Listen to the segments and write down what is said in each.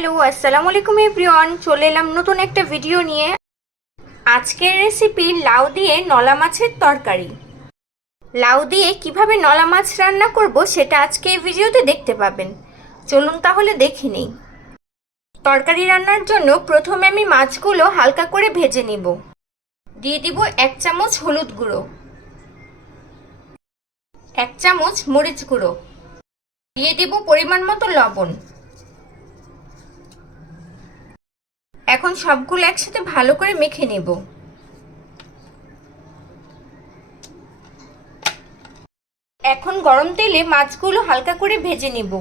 Hello আসসালামু আলাইকুম everyone চলে এলাম নতুন একটা ভিডিও নিয়ে। আজকের রেসিপি লাউ দিয়ে নলা মাছের তরকারি। লাউ দিয়ে কীভাবে নলা মাছ রান্না করব সেটা আজকে এই ভিডিওতে দেখতে পাবেন। চলুন তাহলে দেখে নিই। তরকারি রান্নার জন্য প্রথমে আমি মাছগুলো হালকা করে ভেজে নিব। দিয়ে দিব এক চামচ হলুদ গুঁড়ো। এক চামচ মরিচ গুঁড়ো। দিয়ে দিব পরিমাণ মতো লবণ। এখন সবগুলো একসাথে ভালো করে মেখে নেব। এখন গরম তেলে মাছগুলো হালকা করে ভেজে নেব।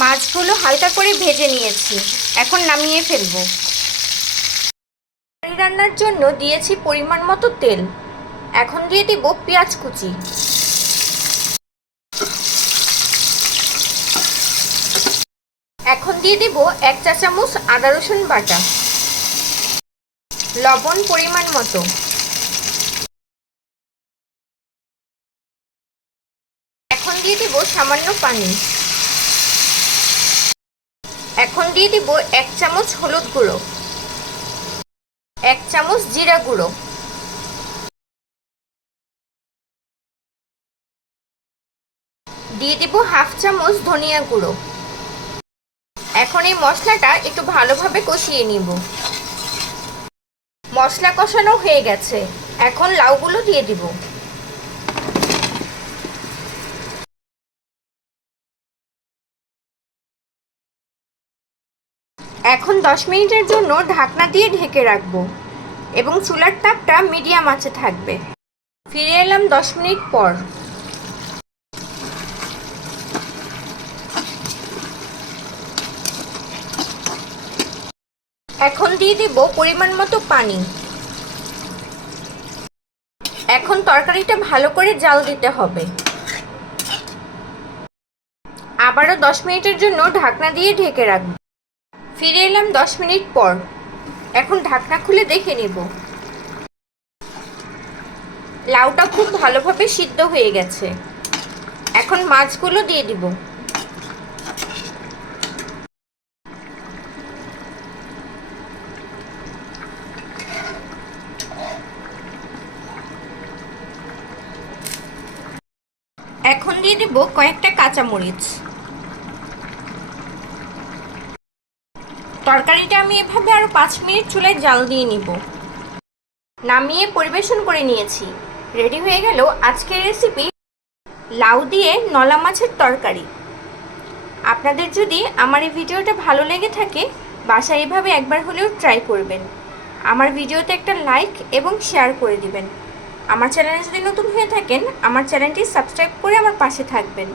মাছগুলো হালকা করে ভেজে নিয়েছি। এখন নামিয়ে ফেলব। রান্নার জন্য দিয়েছি পরিমাণ মতো তেল। এখন দিয়ে দিব পেঁয়াজ কুচি। এখন দিয়ে দিব এক চা চামচ আদা রসুন বাটা। লবণ পরিমাণ মতো। এখন দিয়ে দিব সামান্য পানি। এখন দিয়ে দিব এক চামচ হলুদ গুঁড়ো। এক চামচ জিরা গুঁড়ো। দিয়ে দিব হাফ চামচ ধনিয়া গুঁড়ো। এখন এই মশলাটা একটু ভালোভাবে কষিয়ে নিব। মশলা কষানো হয়ে গেছে। এখন লাউগুলো দিয়ে দিব। এখন দশ মিনিটের জন্য ঢাকনা দিয়ে ঢেকে রাখব এবং চুলার তাপটা মিডিয়াম আঁচে থাকবে। ফিরে এলাম দশ মিনিট পর। এখন দিয়ে দিব পরিমাণ মতো পানি। এখন তরকারিটা ভালো করে জাল দিতে হবে। আবারও দশ মিনিটের জন্য ঢাকনা দিয়ে ঢেকে রাখব। ফিরে এলাম দশ মিনিট পর। এখন ঢাকনা খুলে দেখে নেব। লাউটা খুব ভালোভাবে সিদ্ধ হয়ে গেছে। এখন মাছগুলো দিয়ে দিব। এখন দিয়ে দিব কয়েকটা কাঁচামরিচ। তরকারিটা আমি এভাবে আরও পাঁচ মিনিট চুলায় জাল দিয়ে নিব। নামিয়ে পরিবেশন করে নিয়েছি। রেডি হয়ে গেল আজকের রেসিপি লাউ দিয়ে নলা মাছের তরকারি। আপনাদের যদি আমার এই ভিডিওটা ভালো লেগে থাকে, বাসায় এভাবে একবার হলেও ট্রাই করবেন। আমার ভিডিওতে একটা লাইক এবং শেয়ার করে দিবেন। আমার চ্যানেলে যদি নতুন হয়ে থাকেন, আমার চ্যানেলটি সাবস্ক্রাইব করে আমার পাশে থাকবেন।